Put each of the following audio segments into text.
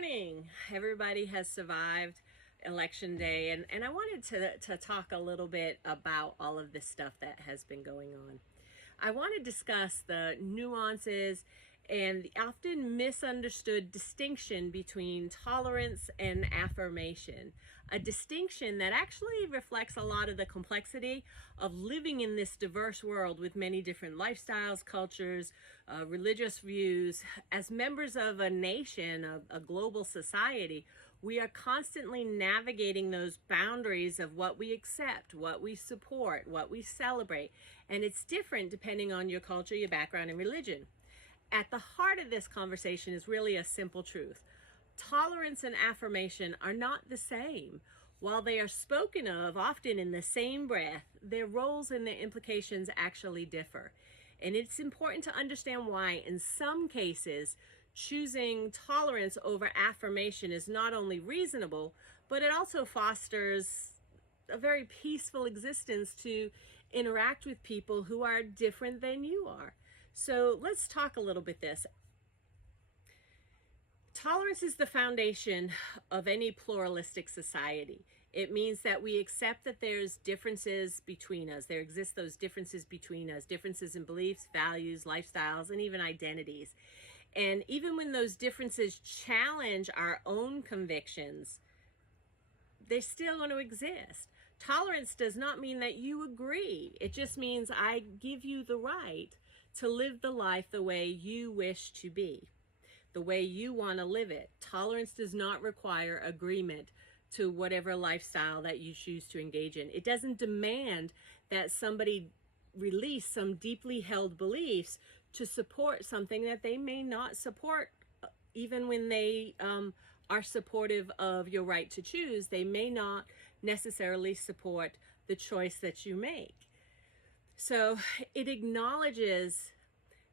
morning. Everybody has survived election day, and I wanted to talk a little bit about all of this stuff that has been going on. I want to discuss the nuances and the often misunderstood distinction between tolerance and affirmation, a distinction that actually reflects a lot of the complexity of living in this diverse world with many different lifestyles, cultures, religious views. As members of a nation, a global society, we are constantly navigating those boundaries of what we accept, what we support, what we celebrate, and it's different depending on your culture, your background, and religion. At the heart of this conversation is really a simple truth. Tolerance and affirmation are not the same. While they are spoken of often in the same breath, their roles and their implications actually differ. And it's important to understand why, in some cases, choosing tolerance over affirmation is not only reasonable, but it also fosters a very peaceful existence to interact with people who are different than you are. So let's talk a little bit this. Tolerance is the foundation of any pluralistic society. It means that we accept that there's differences between us. There exist those differences between us, differences in beliefs, values, lifestyles, and even identities. And even when those differences challenge our own convictions, they're still going to exist. Tolerance does not mean that you agree. It just means I give you the right to live the life the way you wish to be, the way you want to live it. Tolerance does not require agreement to whatever lifestyle that you choose to engage in. It doesn't demand that somebody release some deeply held beliefs to support something that they may not support. Even when they are supportive of your right to choose, they may not necessarily support the choice that you make. So it acknowledges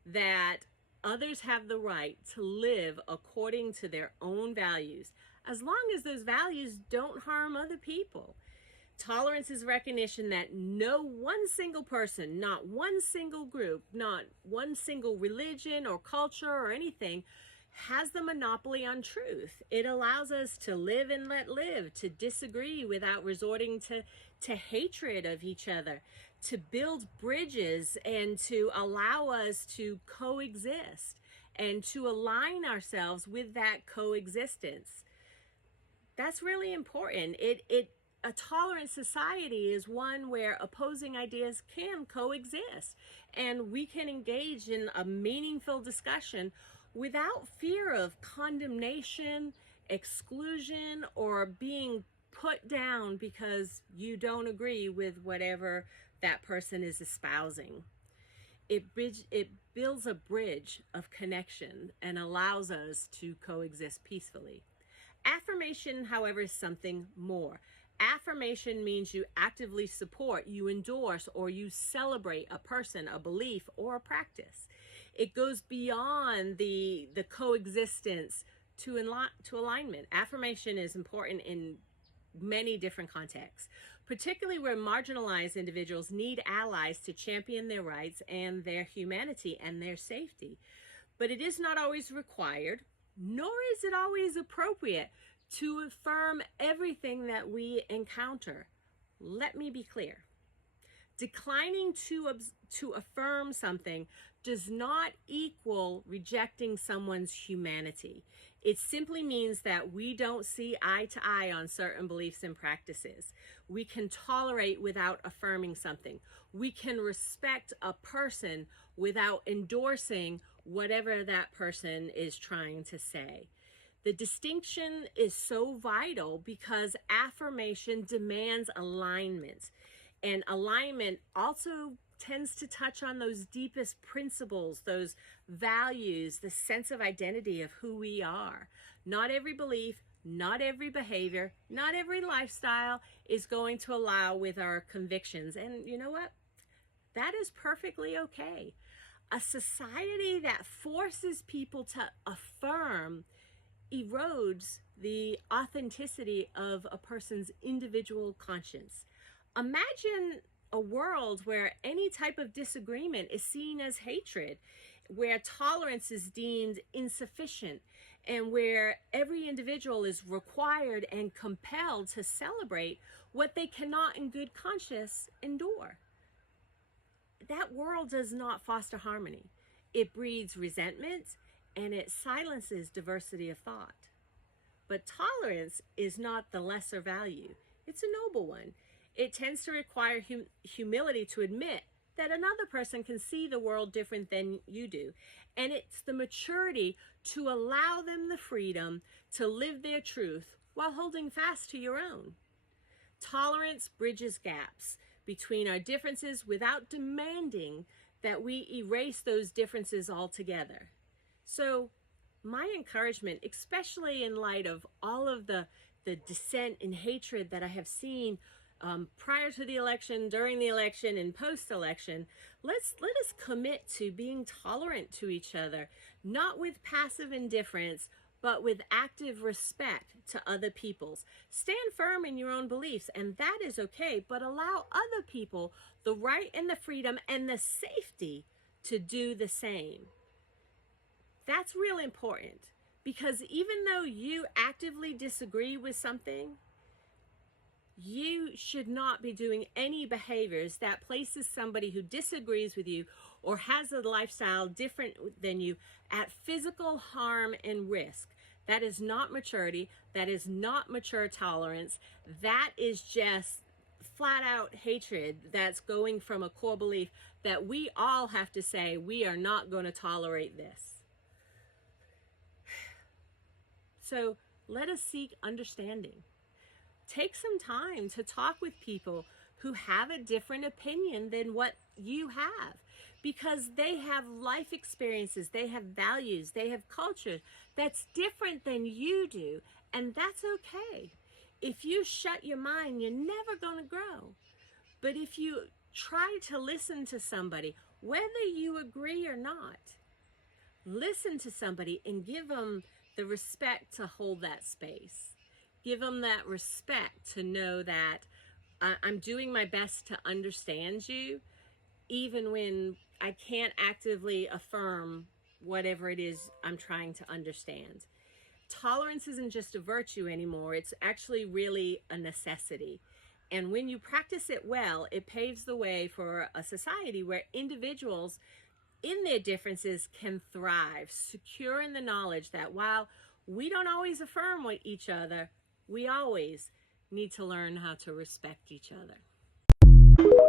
that others have the right to live according to their own values, as long as those values don't harm other people. Tolerance is recognition that no one single person, not one single group, not one single religion or culture or anything has the monopoly on truth. It allows us to live and let live, to disagree without resorting to hatred of each other, to build bridges and to allow us to coexist and to align ourselves with that coexistence. That's really important. A tolerant society is one where opposing ideas can coexist and we can engage in a meaningful discussion without fear of condemnation, exclusion, or being put down because you don't agree with whatever that person is espousing. It builds a bridge of connection and allows us to coexist peacefully. Affirmation, however, is something more. Affirmation means you actively support, you endorse, or you celebrate a person, a belief, or a practice. It goes beyond the coexistence to alignment. Affirmation is important in many different contexts, particularly where marginalized individuals need allies to champion their rights and their humanity and their safety. But it is not always required, nor is it always appropriate to affirm everything that we encounter. Let me be clear. Declining to affirm something does not equal rejecting someone's humanity. It simply means that we don't see eye to eye on certain beliefs and practices. We can tolerate without affirming something. We can respect a person without endorsing whatever that person is trying to say. The distinction is so vital because affirmation demands alignment. And alignment also tends to touch on those deepest principles, those values, the sense of identity of who we are. Not every belief, not every behavior, not every lifestyle is going to allow with our convictions. And you know what? That is perfectly okay. A society that forces people to affirm erodes the authenticity of a person's individual conscience. Imagine a world where any type of disagreement is seen as hatred, where tolerance is deemed insufficient, and where every individual is required and compelled to celebrate what they cannot in good conscience endure. That world does not foster harmony. It breeds resentment and it silences diversity of thought. But tolerance is not the lesser value. It's a noble one. It tends to require humility to admit that another person can see the world different than you do. And it's the maturity to allow them the freedom to live their truth while holding fast to your own. Tolerance bridges gaps between our differences without demanding that we erase those differences altogether. So my encouragement, especially in light of all of the dissent and hatred that I have seen prior to the election, during the election, and post-election, let us commit to being tolerant to each other, not with passive indifference, but with active respect to other people's. Stand firm in your own beliefs, and that is okay, but allow other people the right and the freedom and the safety to do the same. That's real important, because even though you actively disagree with something, you should not be doing any behaviors that places somebody who disagrees with you or has a lifestyle different than you at physical harm and risk. That is not maturity. That is not mature tolerance. That is just flat out hatred that's going from a core belief that we all have to say, we are not going to tolerate this. So let us seek understanding. Take some time to talk with people who have a different opinion than what you have, because they have life experiences, they have values, they have culture that's different than you do, and that's okay. If you shut your mind, you're never going to grow. But if you try to listen to somebody, whether you agree or not, listen to somebody and give them the respect to hold that space. Give them that respect to know that I'm doing my best to understand you, even when I can't actively affirm whatever it is I'm trying to understand. Tolerance isn't just a virtue anymore. It's actually really a necessity. And when you practice it well, it paves the way for a society where individuals in their differences can thrive, secure in the knowledge that while we don't always affirm with each other, we always need to learn how to respect each other.